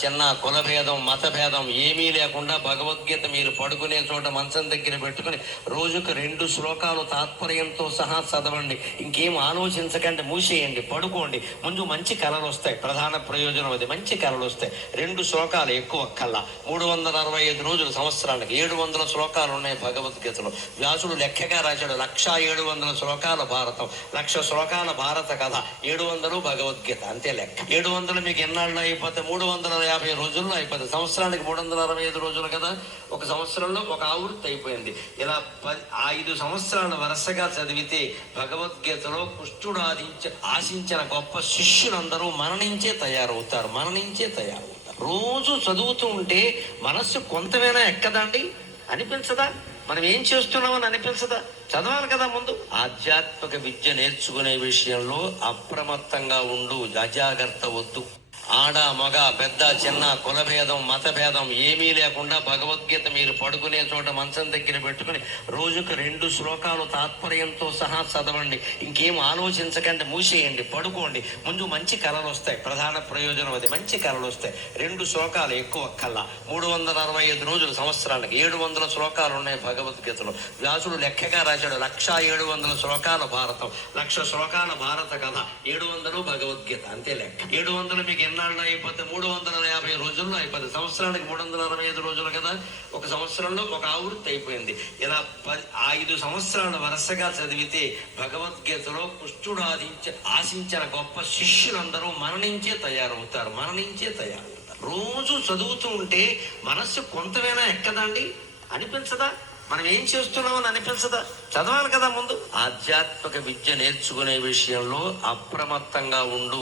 చిన్న కులభేదం మతభేదం ఏమీ లేకుండా భగవద్గీత మీరు పడుకునే చోట మంచం దగ్గర పెట్టుకుని రోజుకు 2 శ్లోకాలు తాత్పర్యంతో సహా చదవండి. ఇంకేం ఆలోచించకండి, మూసేయండి, పడుకోండి. ముందు మంచి కళలు వస్తాయి. ప్రధాన ప్రయోజనం అది, మంచి కళలు వస్తాయి. 2 శ్లోకాలు ఎక్కువ కల్లా 365 రోజులు సంవత్సరానికి 700 శ్లోకాలు ఉన్నాయి భగవద్గీతలో. వ్యాసుడు లెక్కగా రాశాడు 1700 శ్లోకాల భారతం, 1,00,000 శ్లోకాల భారత కథ, 700 భగవద్గీత, అంతే లెక్క. 700 మీకు ఎన్నాళ్ళు అయిపోతే 350 రోజుల్లో అయిపోతుంది. సంవత్సరానికి 365 రోజులు కదా, ఒక సంవత్సరంలో ఒక ఆవృత్తి అయిపోయింది. ఇలా 5 సంవత్సరాలు వరుసగా చదివితే భగవద్గీతలో కృష్ణుడు ఆశించిన గొప్ప శిష్యులందరూ మరణించే తయారవుతారు. రోజు చదువుతూ ఉంటే మనస్సు కొంతమైనా ఎక్కదండి, అనిపించదా? మనం ఏం చేస్తున్నామని అనిపించదా? చదవాలి కదా ముందు. ఆధ్యాత్మిక విద్య నేర్చుకునే విషయంలో అప్రమత్తంగా ఉండు, అజాగ్రత్త వద్దు. ఆడ మగ పెద్ద చిన్న కులభేదం మతభేదం ఏమీ లేకుండా భగవద్గీత మీరు పడుకునే చోట మంచం దగ్గర పెట్టుకుని రోజుకు 2 శ్లోకాలు తాత్పర్యంతో సహా చదవండి. ఇంకేం ఆలోచించకండి, మూసేయండి, పడుకోండి. ముందు మంచి కళలు వస్తాయి. ప్రధాన ప్రయోజనం అది, మంచి కళలు వస్తాయి. 2 శ్లోకాలు ఎక్కువ కల్లా 365 రోజులు సంవత్సరానికి 700 శ్లోకాలు ఉన్నాయి భగవద్గీతలో. వ్యాసుడు లెక్కగా రాశాడు 1700 శ్లోకాల భారతం, 1,00,000 శ్లోకాల భారత కథ, 700 భగవద్గీత, అంతే లెక్క. 700 మీకు ఎన్నాళ్ళు అయిపోతే 350 రోజుల్లో అయిపోతుంది. సంవత్సరానికి 365 రోజులు కదా, ఒక సంవత్సరంలో ఒక ఆవృత్తి అయిపోయింది. ఇలా 5 సంవత్సరాలు వరుసగా చదివితే భగవద్గీతలో కృష్ణుడు ఆశించిన గొప్ప శిష్యులందరూ మరణించే తయారవుతారు. రోజు చదువుతూ ఉంటే మనస్సు కొంతమైనా ఎక్కదండి, అనిపించదా? మనం ఏం చేస్తున్నామని అనిపించదా? చదవాలి కదా ముందు. ఆధ్యాత్మిక విద్య నేర్చుకునే విషయంలో అప్రమత్తంగా ఉండు.